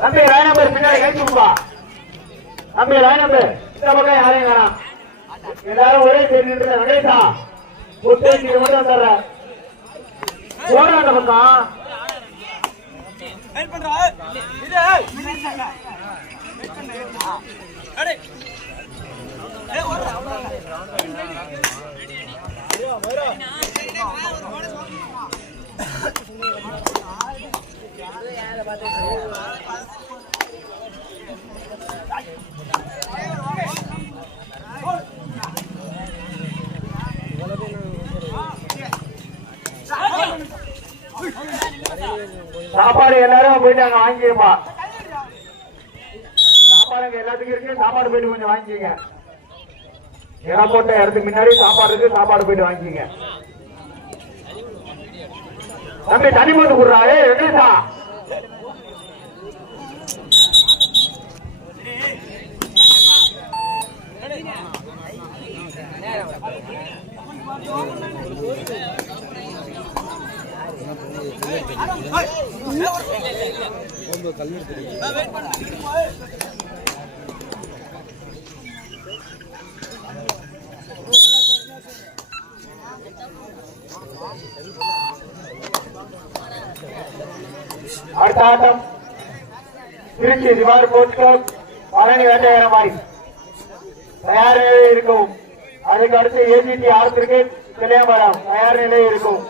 தம்பி line number பின்னாடி கழிச்சுப்பா. தம்பி லைன் நம்பர் இந்த பக்கம் யாரையும் வேணாம். எல்லாரும் ஒரே சைடு நின்று நடேசா முத்தேஜி மட்டும் தர்ற போற அந்த பக்கம் சாப்பாடு எல்லாரும் போயிட்டு அங்க வாங்கிக்கமா. சாப்பாடு எல்லாத்துக்கும் இருக்கு. சாப்பாடு போயிட்டு கொஞ்சம் வாங்கிக்கங்க. இற போட்ட இடத்துக்கு முன்னாடி சாப்பாடு இருக்கு. சாப்பாடு போயிட்டு வாங்கிக்கங்க. தம்பி தனி மருந்து கொடுறாரு வெங்கடேசா. அடுத்த ஆட்டம் திருச்சி திவார் போர்ட்ஸ் கிளப் பழனி வேட்டையாட மாதிரி தயார் நிலையில் இருக்கும். அதுக்கு அடுத்து ஏசிடி ஆர்த்திற்கு கிளையம்பரம் தயார் நிலையில் இருக்கும்.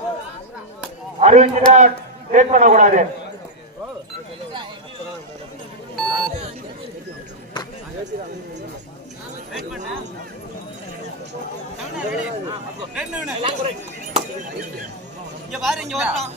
அறிவிச்சுன்னா லேட் பண்ணக்கூடாது. இங்க பாரு இங்க வரலாம்.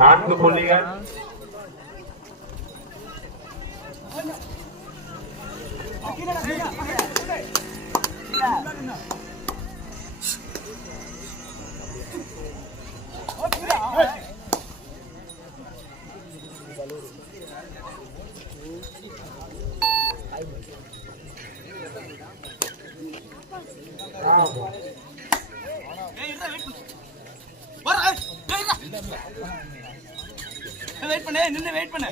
நான்கு புள்ளிகள். வெயிட் பண்ணு, நின்னு வெயிட் பண்ணு.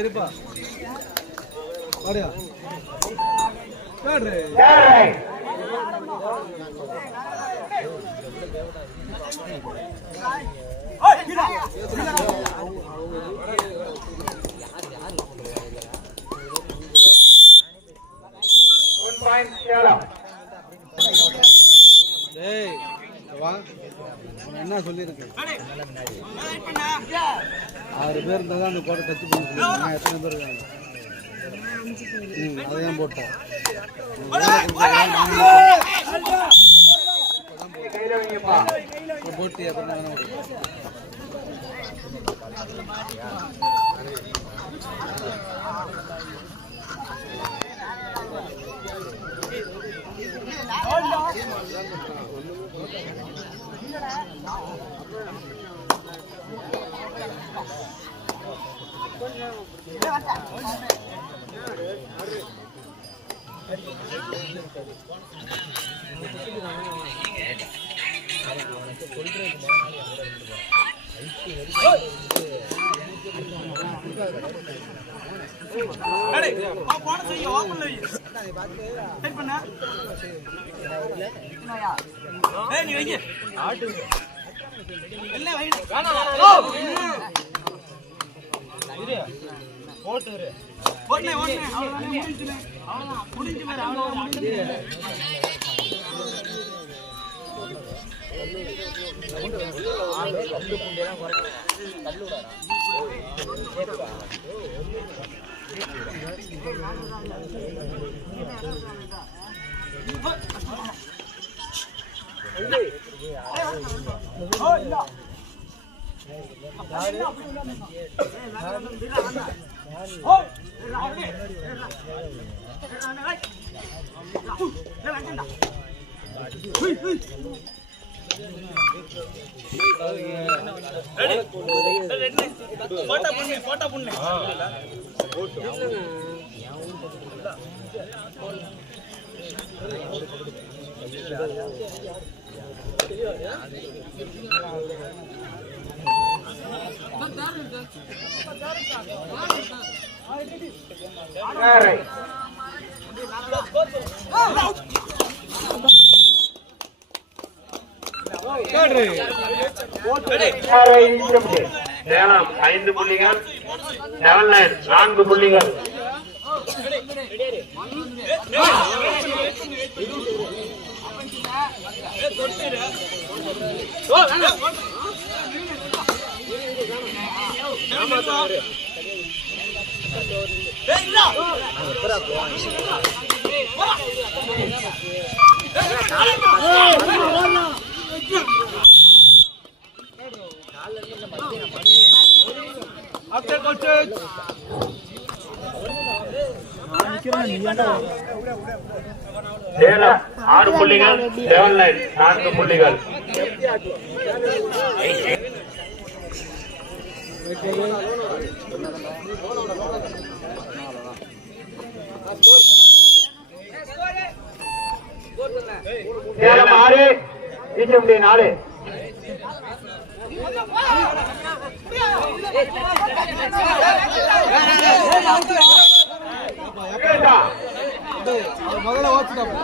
இருப்பா வாடியா என்ன சொல்லிருக்கு 6 பேர் இருந்தால் தான் அந்த கோட்டை டச்சு பண்ணி எத்தனை பேர் இருக்காங்க அதைதான் போட்டோம் போட்டு அப்புறம் கொஞ்சம் சேலம் 5 புள்ளிகள், டபுள் லைன் 4 புள்ளிகள். சேலம் 6 புள்ளிகள், டபுள் லைன் 4 புள்ளிகள். சேலம் 6, ஈச்சம்பட்டி 4. மகள வாச்சிட்டாப்ல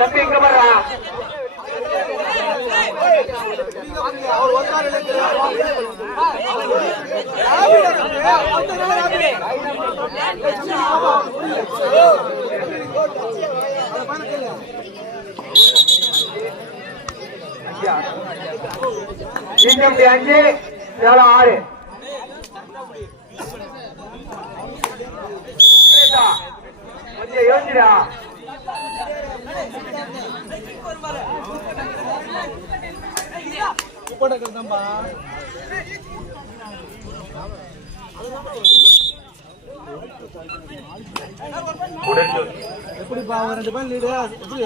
தம்பி இங்க பாரு. ஈச்சம்பட்டி 5, சேலம் 6. கொஞ்சம் யோசிடா. எப்படிப்பா 2 பாயிண்ட் லீடு எப்படி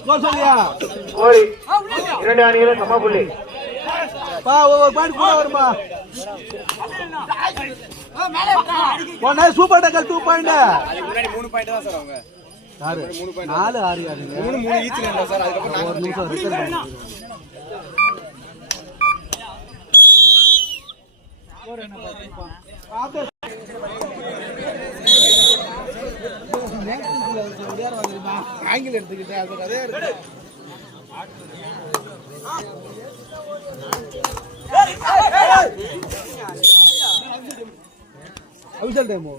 ஸ்கோர் சொல்லியா? 2 அணிகளும் சம புள்ளி. ஒவ்வொரு பாயிண்ட் கூட வரும்பா. Super டக்கல் 2 point. 3 பாயிண்ட் தான் சார் அவங்க. 4 6 3 ஈச் இல்ல சார். அதுக்கு அப்புறம் ஒரு நிமிஷம் ரிசல்ட் ஆங்கில எடுத்துக்கிட்டேன். அது அதே இருக்கு. அவிசல் டைமோ